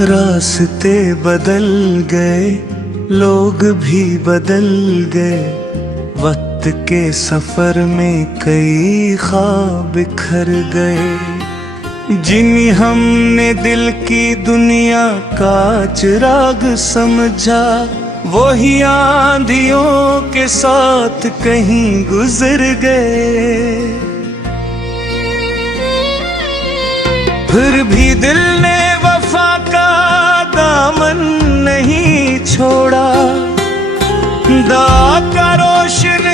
रास्ते बदल गए, लोग भी बदल गए, वक्त के सफर में कई ख्वाब बिखर गए। जिन्हें हमने दिल की दुनिया का चिराग समझा, वही आंधियों के साथ कहीं गुजर गए। फिर भी दिल ने वफा का दामन नहीं छोड़ा, दाग का रोशन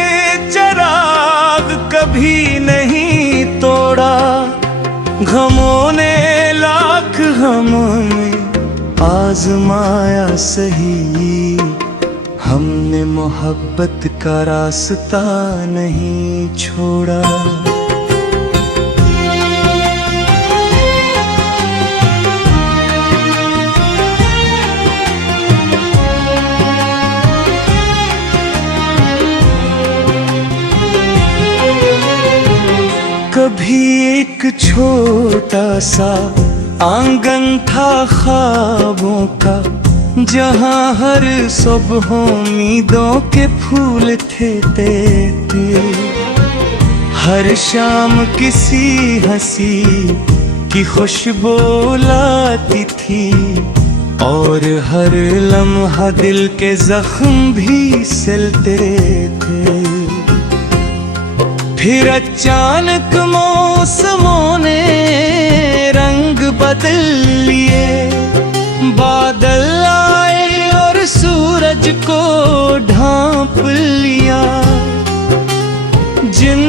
चिराग कभी नहीं तोड़ा। गमों ने लाख हमें आजमाया सही, हमने मोहब्बत का रास्ता नहीं छोड़ा। कभी एक छोटा सा आंगन था ख्वाबों का, जहाँ हर सुबह उम्मीदों के फूल थे। हर शाम किसी हंसी की खुशबू लाती थी, और हर लम्हा दिल के जख्म भी सिलते थे। फिर अचानक मौसमों ने रंग बदल लिए, बादल आए और सूरज को ढांप लिया। जिन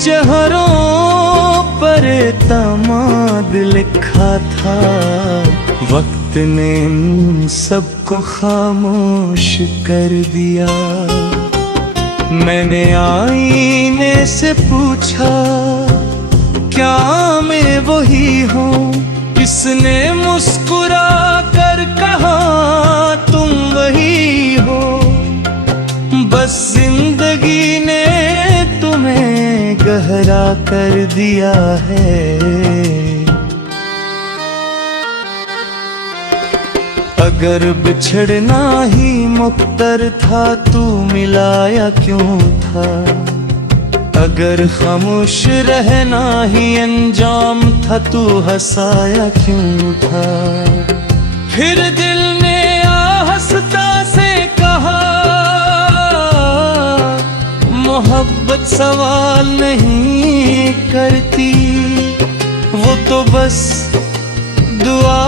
चेहरों पर तमाद लिखा था, वक्त ने सबको खामोश कर दिया। मैंने आईने से पूछा, क्या मैं वही हूँ? किसने मुस्कुरा कर कहा तुम वही हो? बस जिंदगी ने तुम्हें गहरा कर दिया है। अगर बिछड़ना ही मुक्तर था, तू मिलाया क्यों था? अगर खामोश रहना ही अंजाम था, तू हंसाया क्यों था? फिर दिल ने आहिस्ता से कहा, मोहब्बत सवाल नहीं करती, वो तो बस दुआ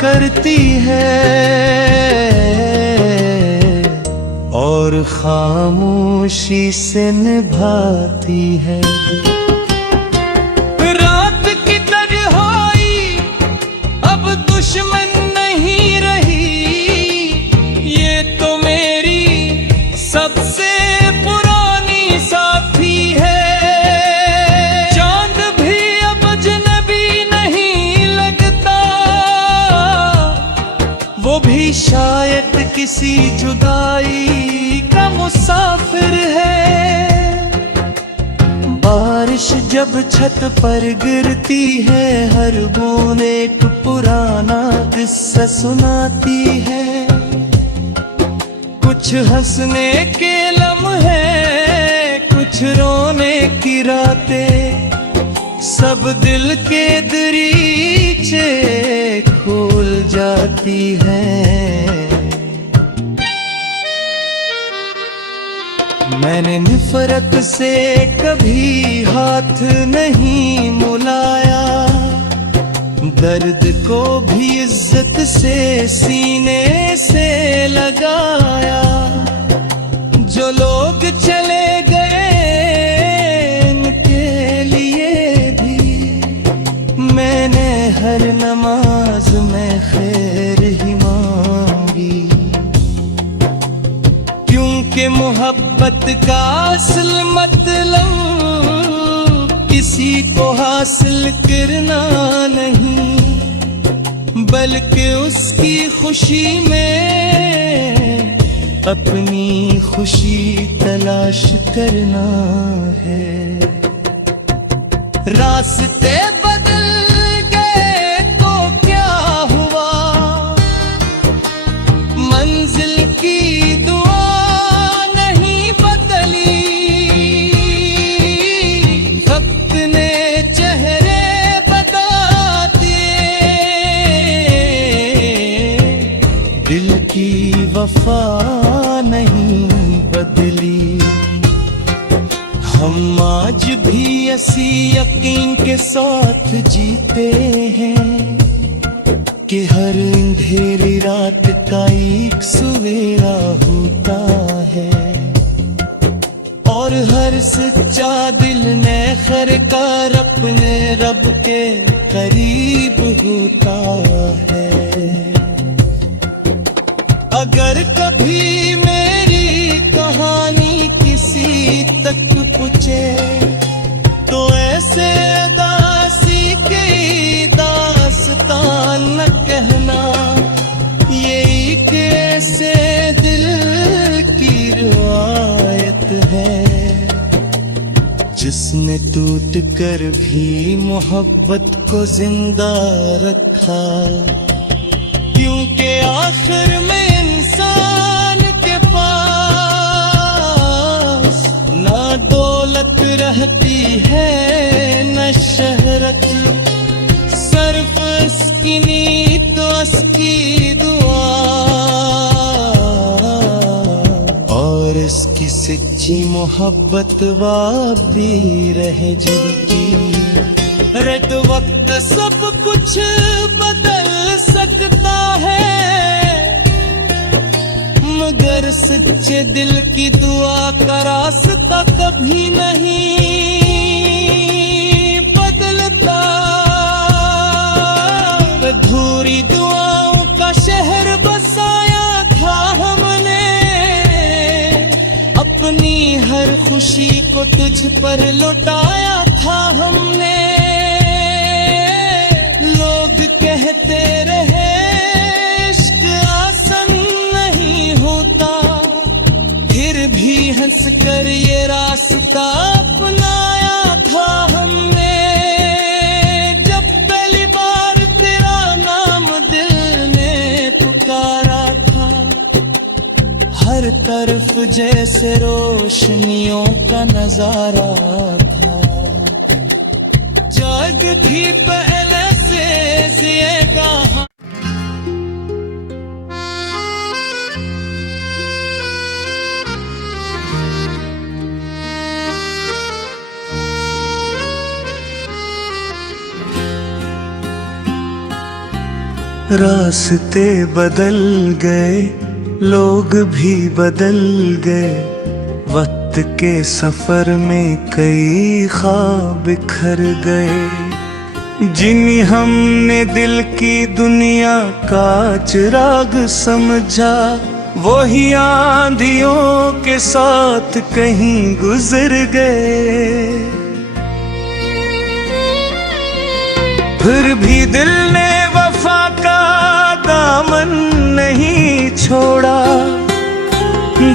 करती है और खामोशी से निभाती है। रात की तन्हाई अब दुश्मन नहीं रही, ये तो मेरी सबसे पुरानी साथी है। चांद भी अब अजनबी नहीं लगता, वो भी शायद किसी जुदाई का मुसाफिर है। बारिश जब छत पर गिरती है, हर बूंद एक पुराना किस्सा सुनाती है। कुछ हंसने के लम्हे, कुछ रोने की रातें, सब दिल के दरीचे खोल जाती हैं। मैंने नफरत से कभी हाथ नहीं मुलाया, दर्द को भी इज्जत से सीने से लगाया। जो लोग चले गए उनके लिए भी मैंने हर नमाज में खैर ही मांगी, क्योंकि मोहब्बत का असल मतलब किसी को हासिल करना नहीं, बल्कि उसकी खुशी में अपनी खुशी तलाश करना है। रास्ते बदल गए तो क्या हुआ, वफा नहीं बदली। हम आज भी इसी यकीन के साथ जीते हैं कि हर अंधेरी रात का एक सवेरा होता है, और हर सच्चा दिल नेखर कर अपने रब के करीब होता है। अगर कभी मेरी कहानी किसी तक पूछे तो ऐसे दासी की दास्तान न कहना, ये एक ऐसे दिल की रिवायत है जिसने टूट कर भी मोहब्बत को जिंदा रखा। क्योंकि आखिर में इंसान के पास ना दौलत रहती है न शहरत, सिर्फ इसकी नीत उसकी दुआ और इसकी सच्ची मोहब्बत वाबी रहे जिनकी। रत वक्त सब कुछ बदल सकता है, मगर सच्चे दिल की दुआ का रास्ता कभी नहीं बदलता। अधूरी दुआओं का शहर बसाया था हमने, अपनी हर खुशी को तुझ पर लुटाया था हमने। लोग कहते रहे इश्क आसान नहीं होता, फिर भी हंस कर ये रास्ता अपनाया था हमने। जब पहली बार तेरा नाम दिल ने पुकारा था, हर तरफ जैसे रोशनियों का नजारा था। जग थी पहले से ये कहा रास्ते बदल गए, लोग भी बदल गए, वक्त के सफर में कई ख्वाब बिखर गए। जिन्हें हमने दिल की दुनिया का चिराग समझा, वही आंधियों के साथ कहीं गुजर गए। फिर भी दिल ने वफा का दामन नहीं छोड़ा,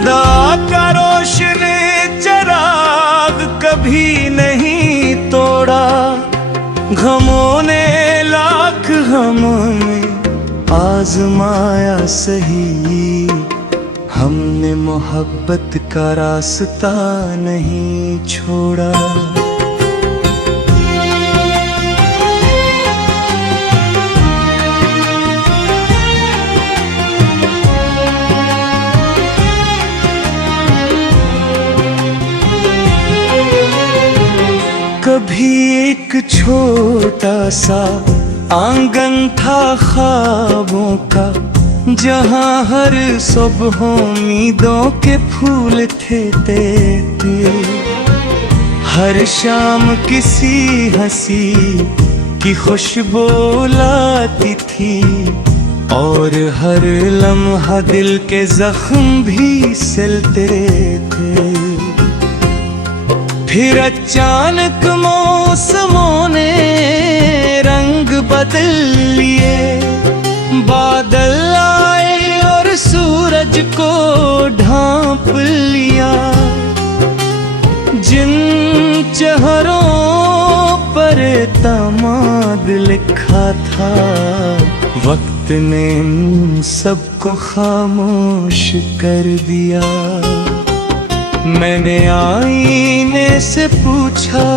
दाग का रोशन चिराग कभी नहीं तोड़ा। गमों ने लाख हमें आजमाया सही, हमने मोहब्बत का रास्ता नहीं छोड़ा। कभी एक छोटा सा आंगन था ख्वाबों का, जहाँ हर सुबह उम्मीदों के फूल थे। हर शाम किसी हंसी की खुशबू लाती थी, और हर लम्हा दिल के जख्म भी सिलते थे। फिर अचानक मौसमों ने रंग बदल लिए, बादल आए और सूरज को ढांप लिया। जिन चेहरों पर तमाद लिखा था, वक्त ने सबको खामोश कर दिया। मैंने आईने से पूछा,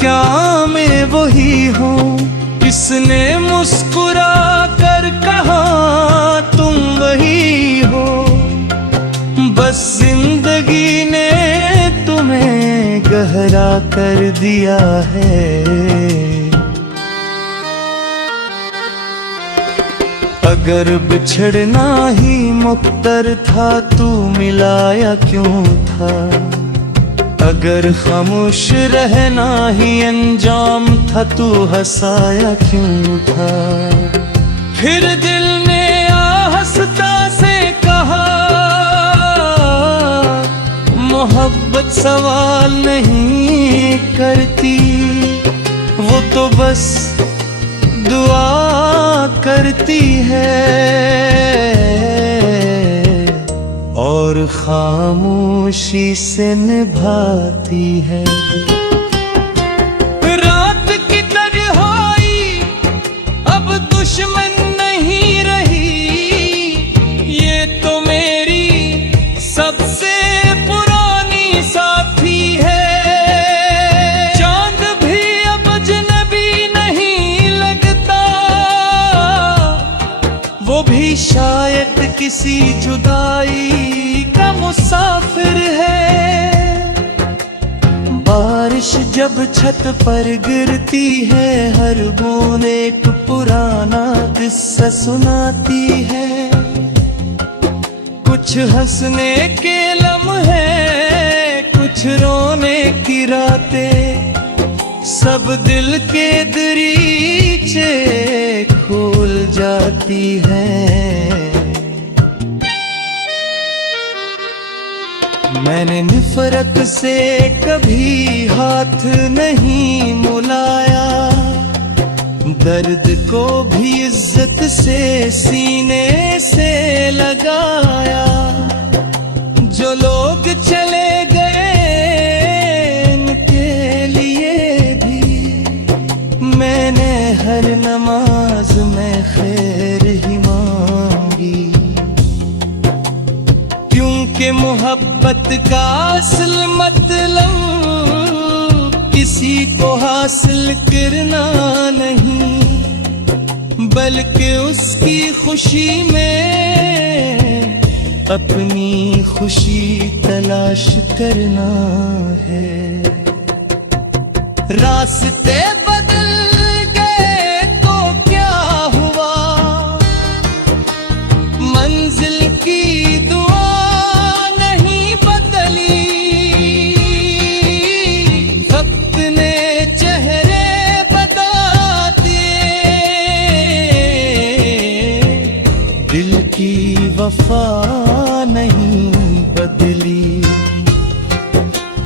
क्या मैं वही हूँ? किसने मुस्कुरा कर कहा तुम वही कर दिया है। अगर बिछड़ना ही मुक्तर था तू मिलाया क्यों था, अगर खामोश रहना ही अंजाम था तू हंसाया क्यों था। फिर दिल ने आहिस्ता से कहा मोहब्बत सवाल नहीं करती, वो तो बस दुआ करती है और खामोशी से निभाती है। रात की तन्हाई अब दुश्मन नहीं रही, ये तो मेरी सबसे पुरानी साथी है। चांद भी अब अजनबी नहीं लगता, वो भी शायद किसी जुदाई का मुसाफिर है। बारिश जब छत पर गिरती है हर बूंद एक पुराना किस्सा सुनाती है। कुछ हंसने के लम्हे, कुछ रोने की रातें, सब दिल के दरीचे खोल जाती हैं। मैंने नफरत से कभी हाथ नहीं मुलाया, दर्द को भी इज्जत से सीने से लगाया। जो लोग चले गए इनके लिए भी मैंने हर नमाज में खैर ही मांगी, क्योंकि मोहब्बत का असल मतलब किसी को हासिल करना नहीं, बल्कि उसकी खुशी में अपनी खुशी तलाश करना है। रास्ते बदल गए तो क्या हुआ, मंजिल की दुआ नहीं बदली। वक्त ने चेहरे बता दिए, दिल की वफा नहीं बदली।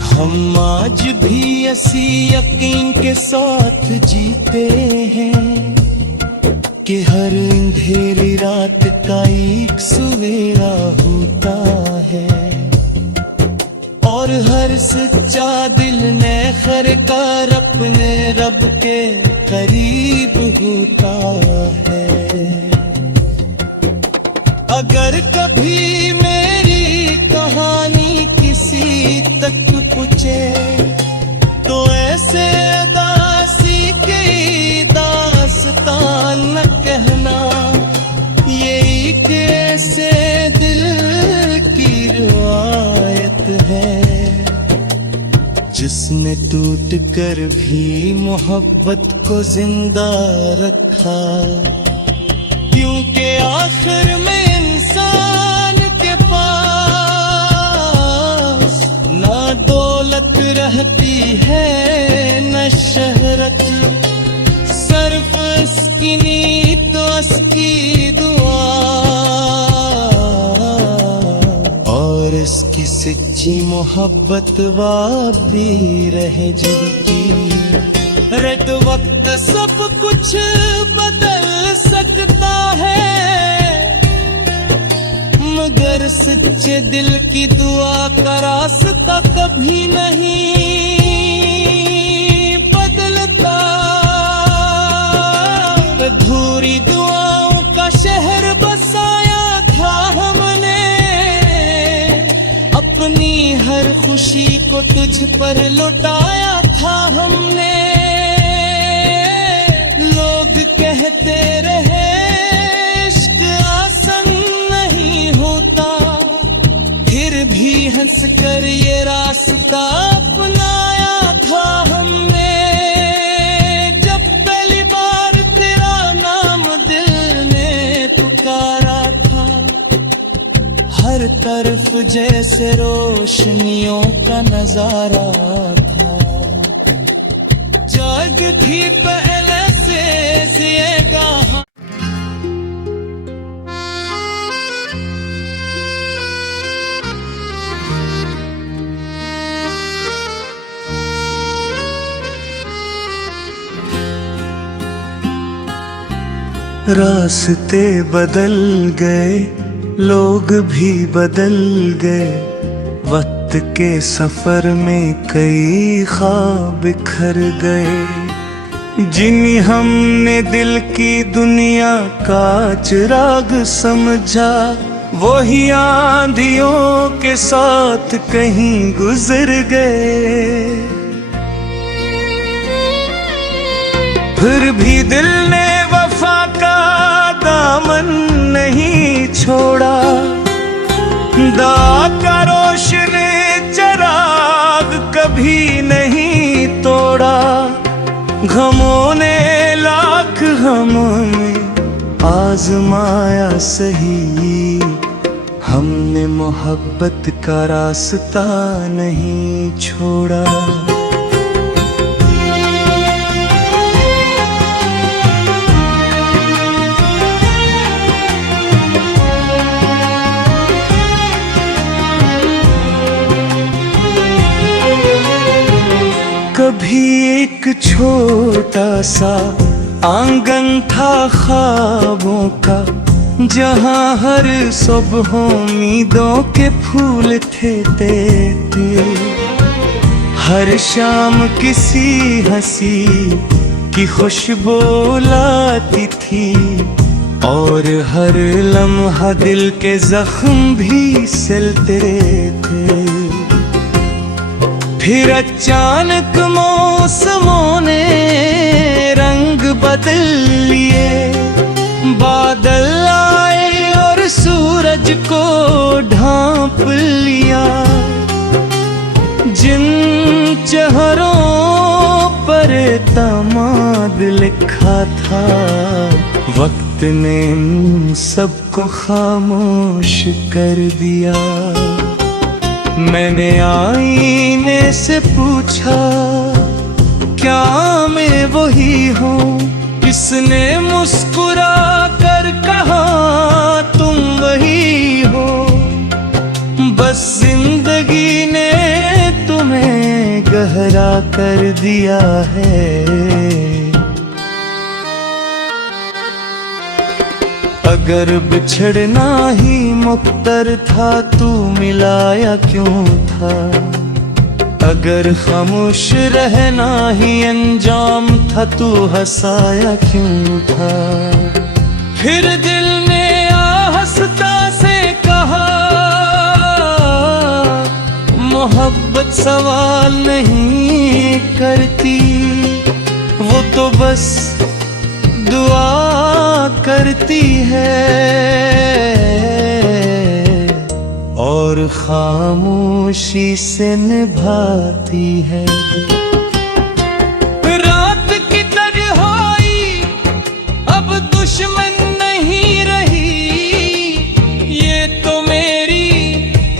हम आज भी इसी यकीन के साथ जीते हैं कि हर अंधेरी रात का एक सवेरा होता है, और हर सच्चा दिल ने खर कर अपने रब के करीब होता है। अगर कभी मेरी कहानी किसी तक पूछे तो ऐसे दासी की दास्तान न कहना, ये एक ऐसे दिल की रिवायत है जिसने टूट कर भी मोहब्बत को जिंदा रखा। क्योंकि आखिर में इंसान के पास ना दौलत रहती है न शहरत, सिर्फ इसकी नीयत इसकी दुआ और इसकी सच्ची मोहब्बत वाबी रहे जिनकी। रत वक्त सब कुछ बदल सकता है, मगर सच्चे दिल की दुआ का रास्ता कभी नहीं बदलता। अधूरी दुआओं का शहर बसाया था हमने, अपनी हर खुशी को तुझ पर लुटाया था हमने। लोग कहते रहे इश्क आसान नहीं होता, फिर भी हंस कर ये रास्ता अपनाया था तरफ जैसे रोशनियों का नजारा था। जग थी पहले से ये कहानी। रास्ते बदल गए, लोग भी बदल गए, वक्त के सफर में कई ख्वाब बिखर गए। जिन्हें हमने दिल की दुनिया का चिराग समझा, वही आंधियों के साथ कहीं गुजर गए। फिर भी दिल ने वफा का दामन नहीं छोड़ा, दाग का रोशन चिराग कभी नहीं तोड़ा। गमों ने लाख हमें आजमाया सही, हमने मोहब्बत का रास्ता नहीं छोड़ा। कभी एक छोटा सा आंगन था ख्वाबों का, जहां हर सुबह उम्मीदों के फूल थे। हर शाम किसी हंसी की खुशबू लाती थी, और हर लम्हा दिल के जख्म भी सिलते थे। फिर अचानक मौसमों ने रंग बदल लिए, बादल आए और सूरज को ढांप लिया। जिन चेहरों पर तमाद लिखा था, वक्त ने सबको खामोश कर दिया। मैंने आईने से पूछा, क्या मैं वही हूँ? किसने मुस्कुरा कर कहा तुम वही हो? बस जिंदगी ने तुम्हें गहरा कर दिया है। अगर बिछड़ना ही मुक्तर था, तू मिलाया क्यों था? अगर खामोश रहना ही अंजाम था, तू हंसाया क्यों था? फिर दिल ने आहिस्ता से कहा, मोहब्बत सवाल नहीं करती, वो तो बस दुआ करती है और खामोशी से निभाती है। रात की तन्हाई अब दुश्मन नहीं रही, ये तो मेरी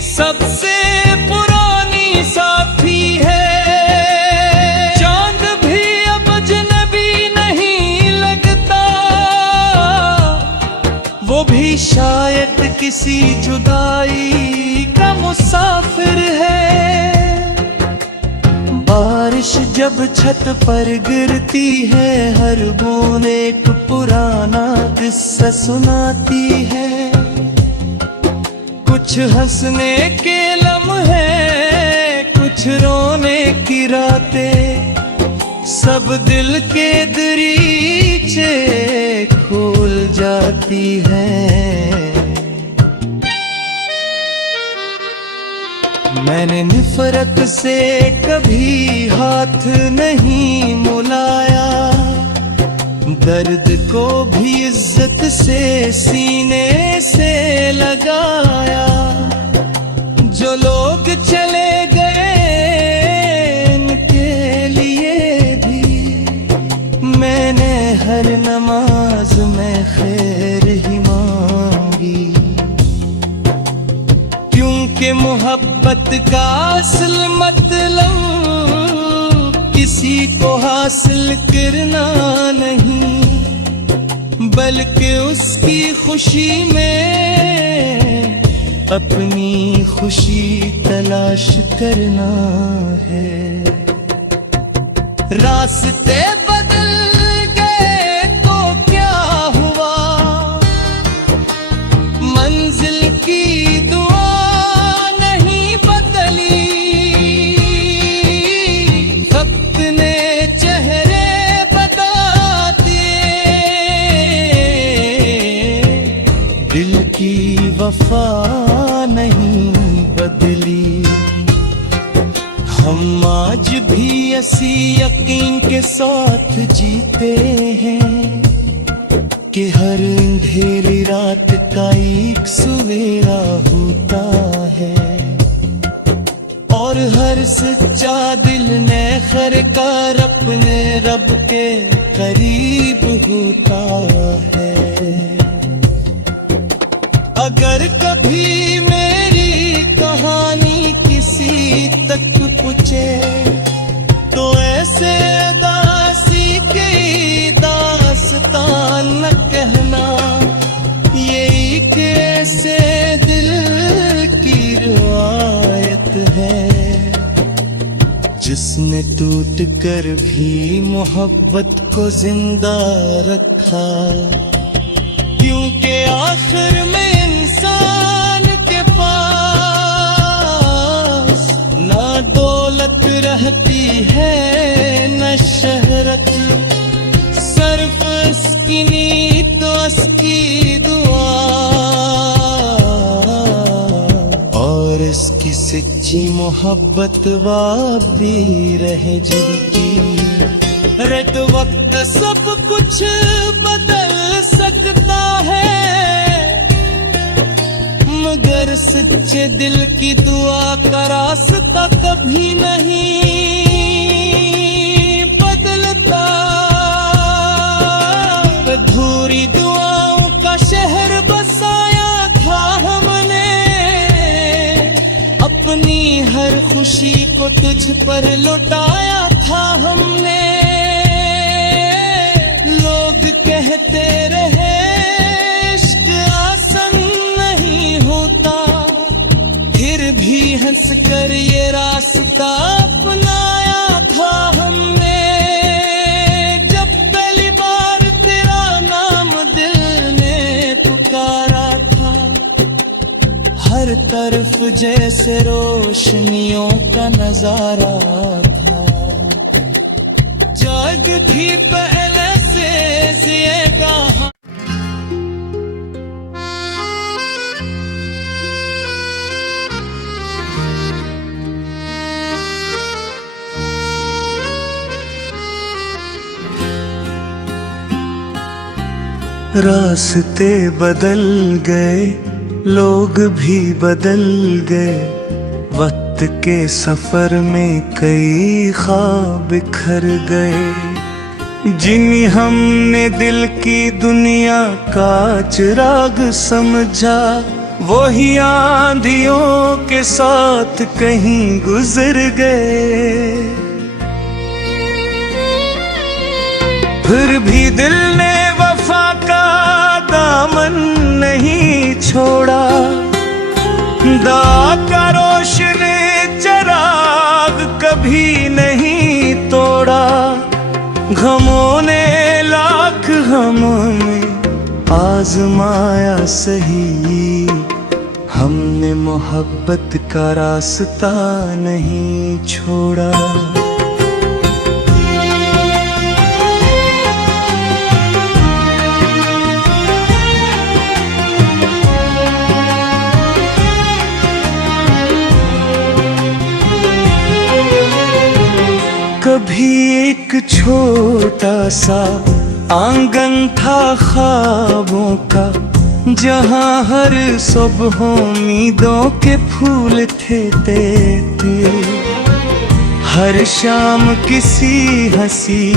सबसे पुरानी साथी है। चांद भी अब अजनबी नहीं लगता, वो भी शायद किसी जुदाई का मुसाफिर है। बारिश जब छत पर गिरती है, हर बूंद एक पुराना किस्सा सुनाती है। कुछ हंसने के लम्हे, कुछ रोने की रातें, सब दिल के दरीचे खोल जाती हैं। मैंने नफरत से कभी हाथ नहीं मिलाया, दर्द को भी इज्जत से सीने से लगाया। जो लोग चले गए इनके लिए भी मैंने हर नमाज में खैर ही मांगी। क्यों मोहब्बत का असल मतलब किसी को हासिल करना नहीं, बल्कि उसकी खुशी में अपनी खुशी तलाश करना है। रास्ते बदल गए तो क्या हुआ, मंजिल की दुआ नहीं बदली। वक्त ने चेहरे बता दिए, दिल की वफा नहीं बदली। हम आज भी इसी यकीन के साथ जीते हैं कि हर अंधेरी रात का एक सवेरा होता है, और हर सच्चा दिल ने खर कर अपने रब के करीब होता है। अगर कभी मेरी कहानी किसी तक पूछे तो ऐसे दासी की दास्तान न कहना, ये एक ऐसे दिल की रिवायत है जिसने टूट कर भी मोहब्बत को जिंदा रखा। क्योंकि आखिर में इंसान के पास ना दौलत रहती है न शहरत, सिर्फ इसकी नीत उसकी दुआ और इसकी सच्ची मोहब्बत वापी रहे जिनकी। रत वक्त सब कुछ बदल सकता है, मगर सच्चे दिल की दुआ का रास्ता कभी नहीं बदलता। अधूरी दुआओं का शहर बसाया था हमने, अपनी हर खुशी को तुझ पर लुटाया था हमने। लोग कहते रहे इश्क आसान नहीं होता, फिर भी हंस कर ये रास्ता अपनाया था हमने। जब पहली बार तेरा नाम दिल ने पुकारा था, हर तरफ जैसे रोशनियों का नजारा था। जग थी पहले से जिएगा रास्ते बदल गए, लोग भी बदल गए, वक्त के सफर में कई ख्वाब बिखर गए। जिन्हें हमने दिल की दुनिया का चिराग समझा, वही आंधियों के साथ कहीं गुजर गए। फिर भी दिल ने वफा का दामन नहीं छोड़ा, दाग का रोशनी चिराग कभी नहीं तोड़ा। गमों ने लाख हमें आजमाया सही, हमने मोहब्बत का रास्ता नहीं छोड़ा। कभी एक छोटा सा आंगन था ख्वाबों का, जहाँ हर सुबह उम्मीदों के फूल थे देते। हर शाम किसी हंसी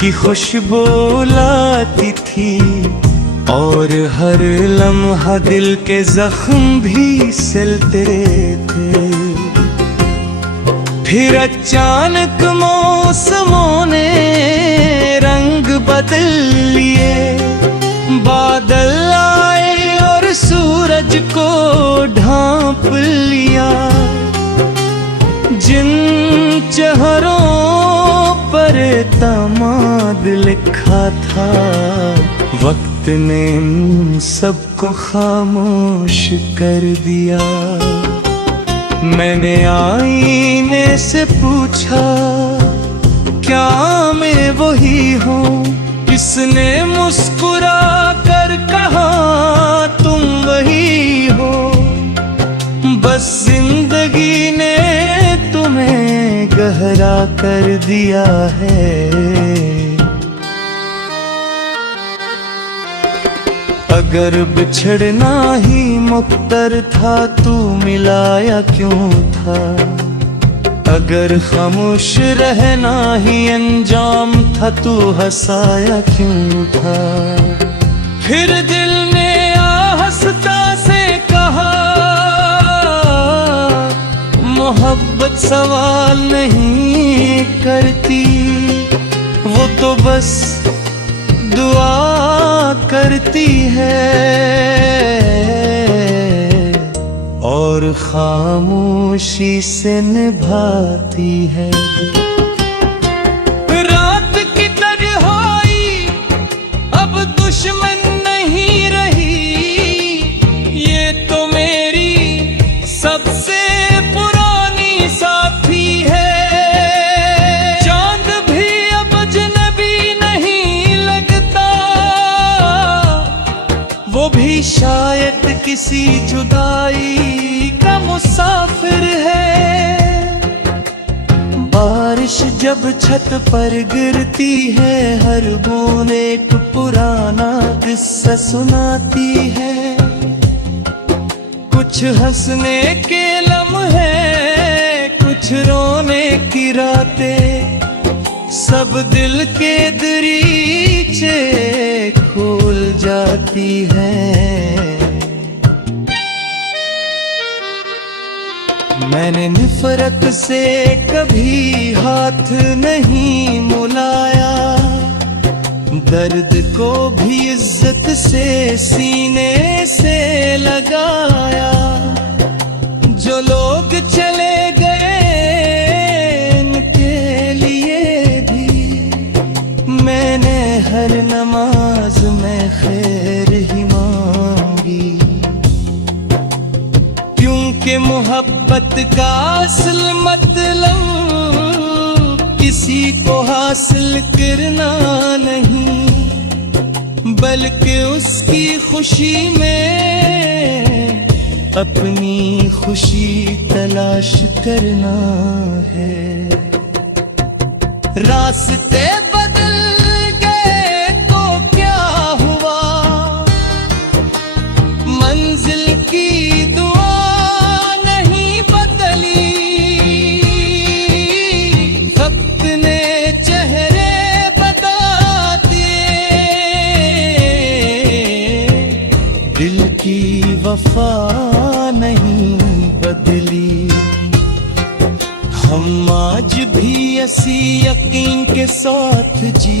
की खुशबू लाती थी, और हर लम्हा दिल के जख्म भी सिलते थे। फिर अचानक मौसमों ने रंग बदल लिए, बादल आए और सूरज को ढांप लिया। जिन चेहरों पर तमाद लिखा था, वक्त ने सबको खामोश कर दिया। मैंने आईने से पूछा, क्या मैं वही हूँ? किसने मुस्कुरा कर कहा तुम वही हो? बस जिंदगी ने तुम्हें गहरा कर दिया है। अगर बिछड़ना ही मुक्तर था, तू मिलाया क्यों था? अगर खामोश रहना ही अंजाम था, तू हंसाया क्यों था? फिर दिल ने आहिस्ता से कहा, मोहब्बत सवाल नहीं करती, वो तो बस दुआ करती है और खामोशी से निभाती है। रात की तन्हाई अब दुश्मन नहीं रही, ये तो मेरी सबसे पुरानी साथी है। चांद भी अब अजनबी नहीं लगता, वो भी शायद किसी जुदाई का मुसाफिर है। बारिश जब छत पर गिरती है, हर बूंद एक पुराना किस्सा सुनाती है। कुछ हंसने के लम्हे, कुछ रोने की रातें, सब दिल के दरीचे खोल जाती हैं। मैंने नफरत से कभी हाथ नहीं मुलाया, दर्द को भी इज्जत से सीने से लगाया। जो लोग चले गए इनके लिए भी मैंने हर नमाज में खैर ही मांगी, क्योंकि मोहब्बत का असल मतलब किसी को हासिल करना नहीं, बल्कि उसकी खुशी में अपनी खुशी तलाश करना है। रास्ते बदल गए तो क्या हुआ, मंजिल की दुआ नहीं बदली। वक्त ने चेहरे बता दिए, दिल की वफा नहीं बदली। हम आज भी इसी यकीन के साथ जी